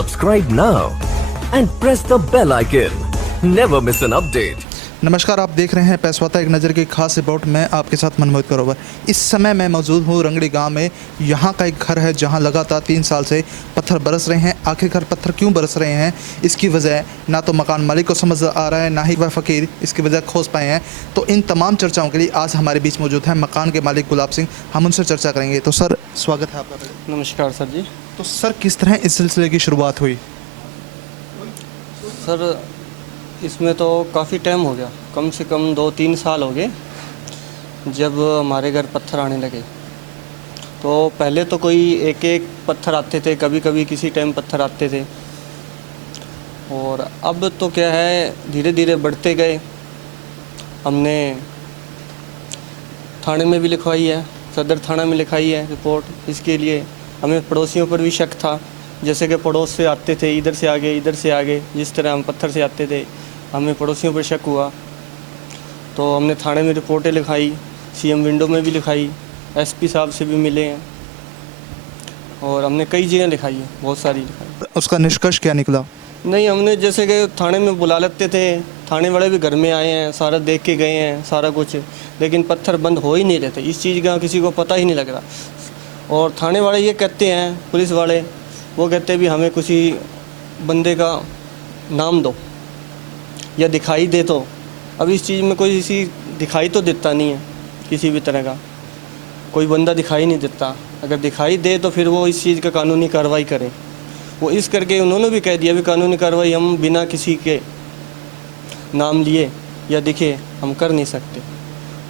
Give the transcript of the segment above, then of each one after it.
Subscribe now and press the bell icon. Never miss an update. नमस्कार, आप देख रहे हैं पेशवाता एक नज़र की खास रिपोर्ट में आपके साथ मनमोहित करोवर। इस समय मैं मौजूद हूँ रंगड़ी गांव में। यहाँ का एक घर है जहाँ लगातार 3 साल से पत्थर बरस रहे हैं। आखिरकार पत्थर क्यों बरस रहे हैं, इसकी वजह ना तो मकान मालिक को समझ आ रहा है, ना ही वह फ़कीर इसकी वजह खोज पाए हैं। तो इन तमाम चर्चाओं के लिए आज हमारे बीच मौजूद है मकान के मालिक गुलाब सिंह। हम उनसे चर्चा करेंगे। तो सर, स्वागत है आपका। नमस्कार सर जी। तो सर, किस तरह इस सिलसिले की शुरुआत हुई? सर, इसमें तो काफ़ी टाइम हो गया, कम से कम 2-3 साल हो गए जब हमारे घर पत्थर आने लगे। तो पहले तो कोई एक एक पत्थर आते थे, कभी कभी किसी टाइम पत्थर आते थे, और अब तो क्या है, धीरे धीरे बढ़ते गए। हमने थाने में भी लिखवाई है, सदर थाना में लिखाई है रिपोर्ट। इसके लिए हमें पड़ोसियों पर भी शक था, जैसे कि पड़ोस से आते थे, इधर से आगे जिस तरह हम पत्थर से आते थे, हमें पड़ोसियों पर शक हुआ। तो हमने थाने में रिपोर्टें लिखाई, सीएम विंडो में भी लिखाई, एसपी साहब से भी मिले हैं, और हमने कई जगह लिखाई है, बहुत सारी लिखाई। उसका निष्कर्ष क्या निकला? नहीं, हमने जैसे कि थाने में बुला लेते थे, थाने वाले भी घर में आए हैं, सारा देख के गए हैं सारा कुछ, लेकिन पत्थर बंद हो ही नहीं रहे थे। इस चीज़ का किसी को पता ही नहीं लग रहा। और थाने वाले ये कहते हैं, पुलिस वाले वो कहते हैं भी हमें किसी बंदे का नाम दो या दिखाई दे। तो अब इस चीज़ में कोई इसी दिखाई तो देता नहीं है, किसी भी तरह का कोई बंदा दिखाई नहीं देता। अगर दिखाई दे तो फिर वो इस चीज़ का कानूनी कार्रवाई करें। वो इस करके उन्होंने भी कह दिया भी कानूनी कार्रवाई हम बिना किसी के नाम लिए या दिखे हम कर नहीं सकते।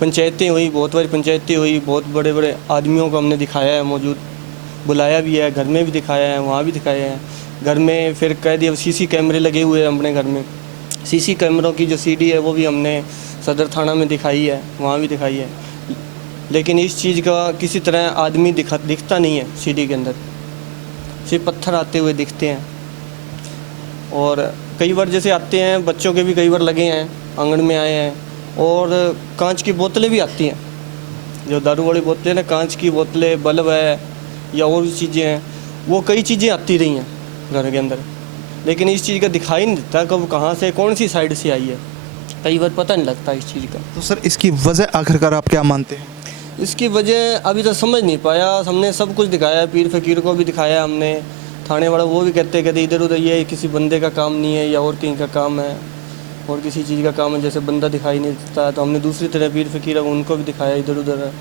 पंचायतें हुई, बहुत बारी पंचायतें हुई, बहुत बड़े बड़े आदमियों को हमने दिखाया है, मौजूद बुलाया भी है, घर में भी दिखाया है, वहाँ भी दिखाया है। घर में फिर कह दिया, सीसी कैमरे लगे हुए हैं अपने घर में, सीसी कैमरों की जो सीडी है वो भी हमने सदर थाना में दिखाई है, वहाँ भी दिखाई है। लेकिन इस चीज़ का किसी तरह आदमी दिखता नहीं है सीडी के अंदर, सिर्फ पत्थर आते हुए दिखते हैं। और कई बार जैसे आते हैं, बच्चों के भी कई बार लगे हैं, आंगन में आए हैं, और कांच की बोतलें भी आती हैं, जो दारू वाली बोतलें ना, कांच की बोतलें, बल्ब है या और भी चीज़ें हैं, वो कई चीज़ें आती रही हैं घर के अंदर। लेकिन इस चीज़ का दिखाई नहीं देता कब कहाँ से कौन सी साइड से आई है, कई बार पता नहीं लगता इस चीज़ का। तो सर, इसकी वजह आखिरकार आप क्या मानते हैं? इसकी वजह अभी तक समझ नहीं पाया। हमने सब कुछ दिखाया, पीर फकीर को भी दिखाया हमने, थाने वाला वो भी कहते इधर उधर ये किसी बंदे का काम नहीं है या और कहीं का काम है और किसी चीज़ का काम है, जैसे बंदा दिखाई नहीं देता। तो हमने दूसरी तरह पीर फकीर उनको भी दिखाया इधर उधर,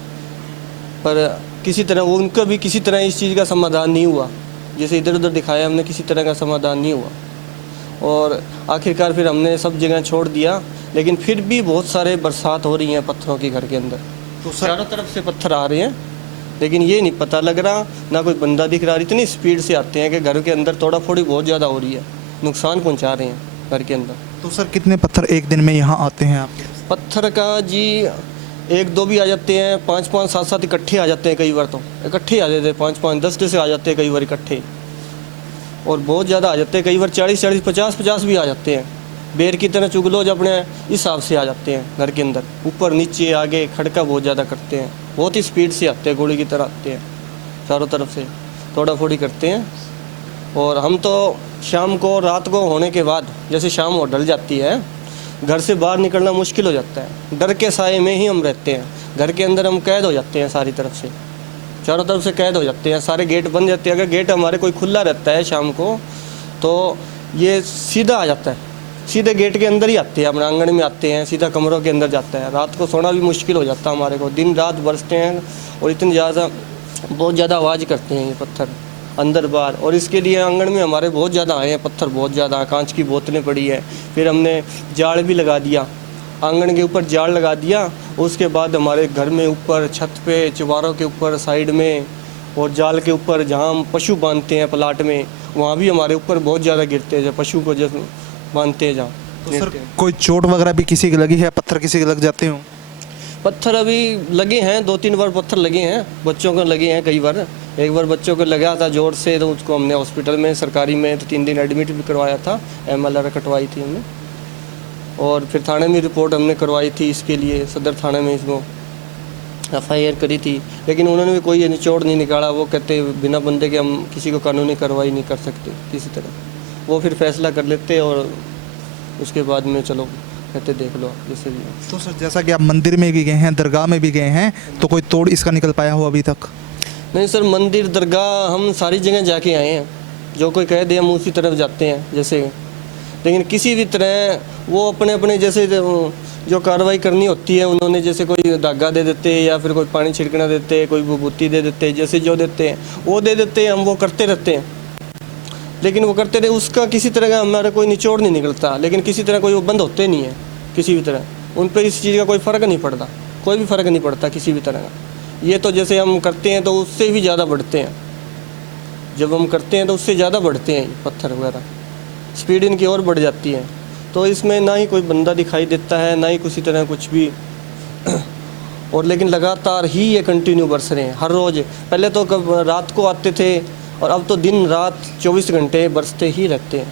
पर किसी तरह वो उनका भी किसी तरह इस चीज़ का समाधान नहीं हुआ। जैसे इधर उधर दिखाया हमने, किसी तरह का समाधान नहीं हुआ, और आखिरकार फिर हमने सब जगह छोड़ दिया। लेकिन फिर भी बहुत सारे बरसात हो रही हैं पत्थरों की घर के अंदर, तो चारों तरफ से पत्थर आ रहे हैं, लेकिन ये नहीं पता लग रहा, ना कोई बंदा दिख रहा। इतनी स्पीड से आते हैं कि घर के अंदर तोड़ा फोड़ी बहुत ज़्यादा हो रही है, नुकसान पहुँचा रहे हैं घर के अंदर। तो सर, कितने पत्थर एक दिन में यहाँ आते हैं आपके? पत्थर का जी 1-2 भी आ जाते हैं, 5-5 7-7 इकट्ठे आ जाते हैं। कई बार तो इकट्ठे आ जाते हैं, 5-5 10 आ जाते हैं कई बार इकट्ठे, और बहुत ज़्यादा आ जाते हैं। कई बार 40-40 50-50 भी आ जाते हैं। बेर की तरह चुगलो जो अपने हिसाब से आ जाते हैं घर के अंदर, ऊपर नीचे आगे खड़का बहुत ज़्यादा करते हैं, बहुत ही स्पीड से आते हैं, गोली की तरह आते हैं, चारों तरफ से तोड़ा फोड़ी करते हैं। और हम तो शाम को, रात को होने के बाद, जैसे शाम हो ढल जाती है, घर से बाहर निकलना मुश्किल हो जाता है। डर के साए में ही हम रहते हैं, घर के अंदर हम कैद हो जाते हैं, सारी तरफ से चारों तरफ से कैद हो जाते हैं, सारे गेट बंद जाते हैं। अगर गेट हमारे कोई खुला रहता है शाम को, तो ये सीधा आ जाता है, सीधे गेट के अंदर ही आते हैं, अपने आंगन में आते हैं, सीधा कमरों के अंदर जाता है। रात को सोना भी मुश्किल हो जाता है हमारे को, दिन रात बरसते हैं, और इतनी ज़्यादा बहुत ज़्यादा आवाज़ करते हैं ये पत्थर अंदर बाहर। और इसके लिए आंगन में हमारे बहुत ज़्यादा आए हैं पत्थर, बहुत ज़्यादा, कांच की बोतलें पड़ी है। फिर हमने जाल भी लगा दिया, आंगन के ऊपर जाल लगा दिया। उसके बाद हमारे घर में ऊपर छत पे, चुबारों के ऊपर, साइड में, और जाल के ऊपर जहाँ हम पशु बांधते हैं प्लाट में, वहाँ भी हमारे ऊपर बहुत ज़्यादा गिरते हैं, जब पशु को जब बांधते हैं जहाँ। तो सर, कोई चोट वगैरह भी किसी की लगी है? पत्थर किसी के लग जाते हो? पत्थर अभी लगे हैं, 2-3 बार पत्थर लगे हैं, बच्चों को लगे हैं कई बार। एक बार बच्चों को लगा था जोर से, तो उसको हमने हॉस्पिटल में सरकारी में तो 3 दिन एडमिट भी करवाया था, MLR कटवाई थी हमने, और फिर थाने में रिपोर्ट हमने करवाई थी इसके लिए, सदर थाने में इसको FIR करी थी, लेकिन उन्होंने भी कोई निचोड़ नहीं निकाला। वो कहते बिना बंदे के हम किसी को कानूनी कार्रवाई नहीं कर सकते किसी तरह। वो फिर फैसला कर लेते और उसके बाद में चलो कहते देख लो जैसे भी है। तो सर जैसा कि आप मंदिर में भी गए हैं, दरगाह में भी गए हैं, तो कोई तोड़ इसका निकल पाया हो अभी तक? नहीं सर, मंदिर दरगाह हम सारी जगह जाके आए हैं। जो कोई कह दे हम उसी तरफ जाते हैं जैसे, लेकिन किसी भी तरह वो अपने अपने जैसे जो कार्रवाई करनी होती है उन्होंने, जैसे कोई धागा दे देते हैं या फिर कोई पानी छिड़कना देते हैं, कोई विभूति दे देते हैं, जैसे जो देते हैं वो दे देते हैं, हम वो करते रहते हैं। लेकिन वो करते रहे, उसका किसी तरह का हमारा कोई निचोड़ नहीं निकलता, लेकिन किसी तरह कोई वो बंद होते नहीं है किसी भी तरह। उन पर इस चीज़ का कोई फ़र्क नहीं पड़ता, कोई भी फ़र्क नहीं पड़ता किसी भी तरह का। ये तो जैसे हम करते हैं तो उससे भी ज़्यादा बढ़ते हैं, जब हम करते हैं तो उससे ज़्यादा बढ़ते हैं पत्थर वगैरह, स्पीड इनकी और बढ़ जाती है। तो इसमें ना ही कोई बंदा दिखाई देता है, ना ही किसी तरह कुछ भी और लेकिन लगातार ही ये कंटिन्यू बरस रहे हैं हर रोज़। पहले तो कब रात को आते थे और अब तो दिन रात 24 घंटे बरसते ही रहते हैं,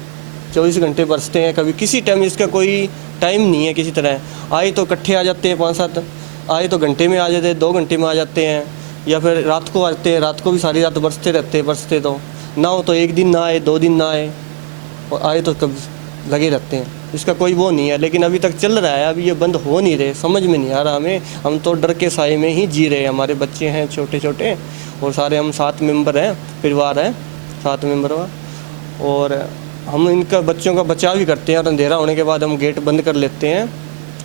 24 घंटे बरसते हैं। कभी किसी टाइम इसका कोई टाइम नहीं है किसी तरह। आए तो इकट्ठे आ जाते हैं 5-7, आए तो घंटे में आ जाते हैं, 2 घंटे में आ जाते हैं, या फिर रात को आते हैं, रात को भी सारी रात बरसते रहते हैं। बरसते तो ना हो तो एक दिन ना आए, 2 दिन ना आए, और आए तो कभी लगे रहते हैं। इसका कोई वो नहीं है, लेकिन अभी तक चल रहा है। अभी ये बंद हो नहीं रहे, समझ में नहीं आ रहा हमें। हम तो डर के साए में ही जी रहे हैं। हमारे बच्चे हैं छोटे छोटे और सारे हम 7 मेंबर हैं, परिवार है 7 मेंबर का, और हम इनका बच्चों का बचाव भी करते हैं। और अंधेरा होने के बाद हम गेट बंद कर लेते हैं,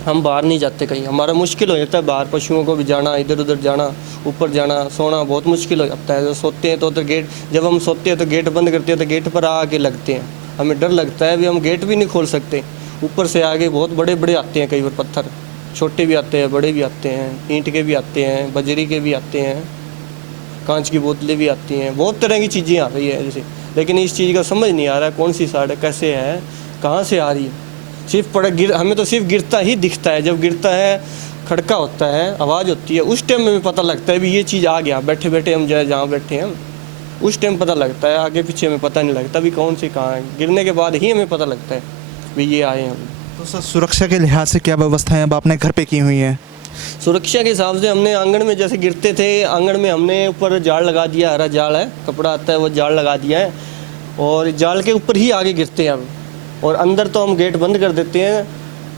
हम बाहर नहीं जाते कहीं। हमारा मुश्किल हो जाता है बाहर, पशुओं को भी जाना, इधर उधर जाना, ऊपर जाना, सोना बहुत मुश्किल हो जाता है। जब सोते हैं तो गेट, जब हम सोते हैं तो गेट बंद करते हैं तो गेट पर आके लगते हैं। हमें डर लगता है, भी हम गेट भी नहीं खोल सकते। ऊपर से आगे बहुत बड़े बड़े आते हैं, कई बार पत्थर छोटे भी आते हैं, बड़े भी आते हैं, ईंट के भी आते हैं, बजरी के भी आते हैं, कांच की बोतलें भी आती हैं, बहुत तरह की चीज़ें आ रही है जैसे। लेकिन इस चीज़ का समझ नहीं आ रहा है कौन सी साइड है, कैसे है, कहाँ से आ रही है। सिर्फ हमें तो सिर्फ गिरता ही दिखता है। जब गिरता है, खड़का होता है, आवाज़ होती है, उस टाइम में पता लगता है भी ये चीज़ आ गया। बैठे बैठे हम जहाँ बैठे हैं उस टाइम पता लगता है, आगे पीछे में पता नहीं लगता भी कौन सी कहाँ है। गिरने के बाद ही हमें पता लगता है भी ये आए हैं। तो सर सुरक्षा के लिहाज से क्या व्यवस्थाएं अब आपने घर पे की हुई हैं? सुरक्षा के हिसाब से हमने आंगन में जैसे गिरते थे, आंगन में हमने ऊपर जाल लगा दिया, हरा जाल है, कपड़ा आता है वो जाल लगा दिया है, और जाल के ऊपर ही आगे गिरते हैं हम। और अंदर तो हम गेट बंद कर देते हैं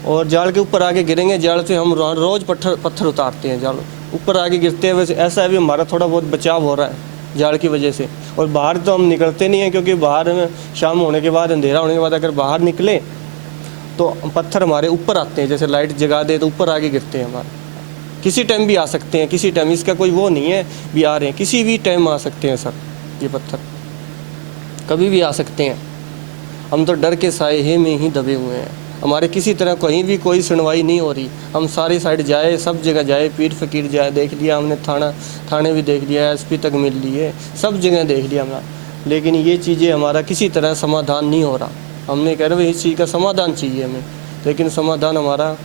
और जाल के ऊपर आगे गिरेंगे। जाल से हम रोज़ पत्थर उतारते हैं, जाल ऊपर आगे गिरते हैं। वैसे ऐसा है भी हमारा थोड़ा बहुत बचाव हो रहा है जाल की वजह से। और बाहर तो हम निकलते नहीं हैं, क्योंकि बाहर में शाम होने के बाद, अंधेरा होने के बाद अगर बाहर निकले तो पत्थर हमारे ऊपर आते हैं। जैसे लाइट जगा दे तो ऊपर आगे गिरते हैं हमारे। किसी टाइम भी आ सकते हैं, किसी टाइम, इसका कोई वो नहीं है भी आ रहे हैं, किसी भी टाइम आ सकते हैं सर। ये पत्थर कभी भी आ सकते हैं। हम तो डर के साए में ही दबे हुए हैं। हमारे किसी तरह कहीं भी कोई सुनवाई नहीं हो रही। हम सारी साइड जाए, सब जगह जाए, पीर फकीर जाए, देख लिया हमने, थाने भी देख लिया, SP तक मिल लिए, सब जगह देख लिया हमारा, लेकिन ये चीज़ें हमारा किसी तरह समाधान नहीं हो रहा। हमने कह रहे इस चीज़ का समाधान चाहिए हमें, लेकिन समाधान हमारा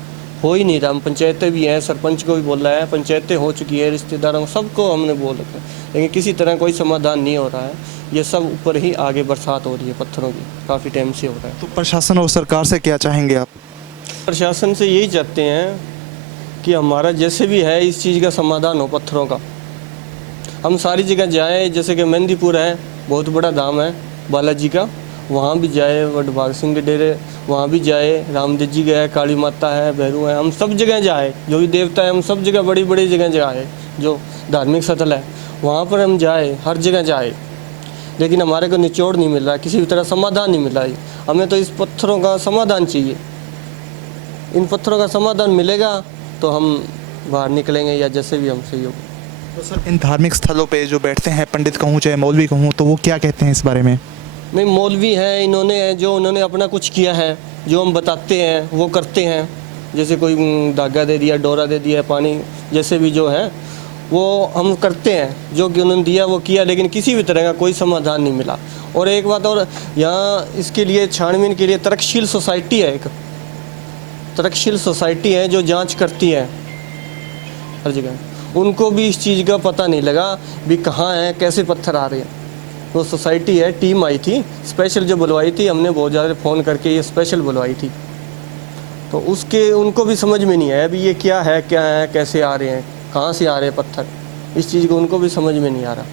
हो ही नहीं रहा। हम पंचायतें भी हैं, सरपंच को भी बोल रहा है, पंचायतें हो चुकी है, रिश्तेदारों सबको हमने बोल रखा है, लेकिन किसी तरह कोई समाधान नहीं हो रहा है। ये सब ऊपर ही आगे बरसात हो रही है पत्थरों की, काफ़ी टाइम से हो रहा है। तो प्रशासन और सरकार से क्या चाहेंगे आप? प्रशासन से यही चाहते हैं कि हमारा जैसे भी है इस चीज़ का समाधान हो पत्थरों का। हम सारी जगह जाए, जैसे कि मेहंदीपुर है, बहुत बड़ा धाम है बालाजी का, वहाँ भी जाए, वडभाग सिंह के डेरे वहाँ भी जाए, रामदेव जी गए, काली माता है, भैरू है, हम सब जगह जाए। जो भी देवता है हम सब जगह, बड़ी बड़ी जगह जाए, जो धार्मिक स्थल है वहाँ पर हम जाए, हर जगह जाए, लेकिन हमारे को निचोड़ नहीं मिल रहा, किसी भी तरह समाधान नहीं मिल रहा है। हमें तो इस पत्थरों का समाधान चाहिए। इन पत्थरों का समाधान मिलेगा तो हम बाहर निकलेंगे, या जैसे भी हम सही होगा। तो सर इन धार्मिक स्थलों पे जो बैठते हैं, पंडित कहूँ चाहे मौलवी कहूँ, तो वो क्या कहते हैं इस बारे में? नहीं, मौलवी हैं, उन्होंने अपना कुछ किया है, जो हम बताते हैं वो करते हैं। जैसे कोई धागा दे दिया, डोरा दे दिया, पानी, जैसे भी जो है वो हम करते हैं, जो कि उन्होंने दिया वो किया, लेकिन किसी भी तरह का कोई समाधान नहीं मिला। और एक बात और, यहाँ इसके लिए छानबीन के लिए तर्कशील सोसाइटी है, एक तर्कशील सोसाइटी है जो जांच करती है हर जगह। उनको भी इस चीज़ का पता नहीं लगा भी कहाँ है, कैसे पत्थर आ रहे हैं। वो सोसाइटी है, टीम आई थी स्पेशल, जो बुलवाई थी हमने, बहुत ज़्यादा फ़ोन करके ये स्पेशल बुलवाई थी, तो उनको भी समझ में नहीं आया भी ये क्या है कैसे आ रहे हैं, कहाँ से आ रहे पत्थर, इस चीज़ को उनको भी समझ में नहीं आ रहा।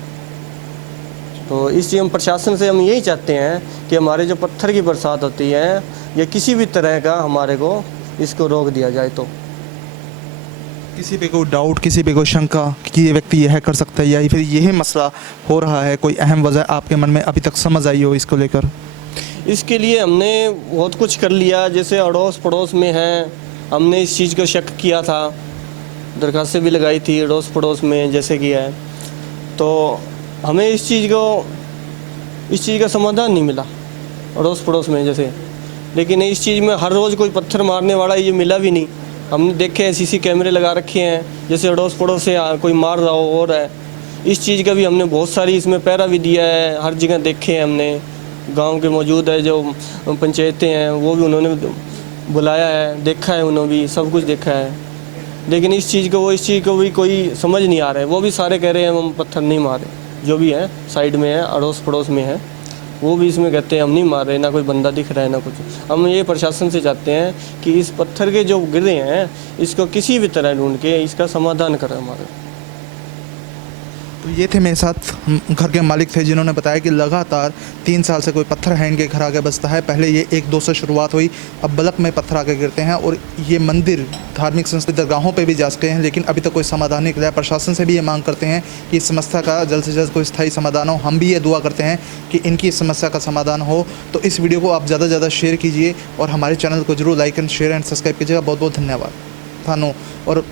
तो इस चीज़ हम प्रशासन से हम यही चाहते हैं कि हमारे जो पत्थर की बरसात होती है या किसी भी तरह का हमारे को इसको रोक दिया जाए। तो किसी पे कोई डाउट, किसी पे कोई शंका कि ये व्यक्ति यह कर सकता है या फिर यही मसला हो रहा है, कोई अहम वजह आपके मन में अभी तक समझ आई हो इसको लेकर? इसके लिए हमने बहुत कुछ कर लिया, जैसे अड़ोस पड़ोस में हैं, हमने इस चीज़ को शक किया था, दरखास्तें भी लगाई थी अड़ोस पड़ोस में जैसे किया है, तो हमें इस चीज़ का समाधान नहीं मिला अड़ोस पड़ोस में जैसे। लेकिन इस चीज़ में हर रोज़ कोई पत्थर मारने वाला ये मिला भी नहीं। हमने देखे हैं, सीसी कैमरे लगा रखे हैं, जैसे अड़ोस पड़ोस से कोई मार रहा हो और है। इस चीज़ का भी हमने बहुत सारी इसमें पहरा भी दिया है, हर जगह देखे हैं हमने। गांव के मौजूद है जो पंचायतें हैं वो भी उन्होंने बुलाया है, देखा है, उन्होंने भी सब कुछ देखा है। लेकिन इस चीज़ को भी कोई समझ नहीं आ रहा है। वो भी सारे कह रहे हैं हम पत्थर नहीं मारे, जो भी है साइड में है अड़ोस पड़ोस में है, वो भी इसमें कहते हैं हम नहीं मार रहे, ना कोई बंदा दिख रहा है ना कुछ। हम ये प्रशासन से चाहते हैं कि इस पत्थर के जो गिरे हैं इसको किसी भी तरह ढूंढ के इसका समाधान करें हमारे। तो ये थे मेरे साथ घर के मालिक थे जिन्होंने बताया कि लगातार 3 साल से कोई पत्थर है इनके घर आगे बसता है। पहले ये 1-2 से शुरुआत हुई, अब बल्क में पत्थर आगे गिरते हैं और ये मंदिर धार्मिक संस्कृति दरगाहों पे भी जा सके हैं, लेकिन अभी तक कोई समाधान नहीं निकला है। प्रशासन से भी ये मांग करते हैं कि इस समस्या का जल्द से जल्द कोई स्थायी समाधान हो। हम भी ये दुआ करते हैं कि इनकी इस समस्या का समाधान हो। तो इस वीडियो को आप ज़्यादा से ज़्यादा शेयर कीजिए और हमारे चैनल को जरूर like and share and subscribe कीजिएगा। बहुत बहुत धन्यवाद थानों और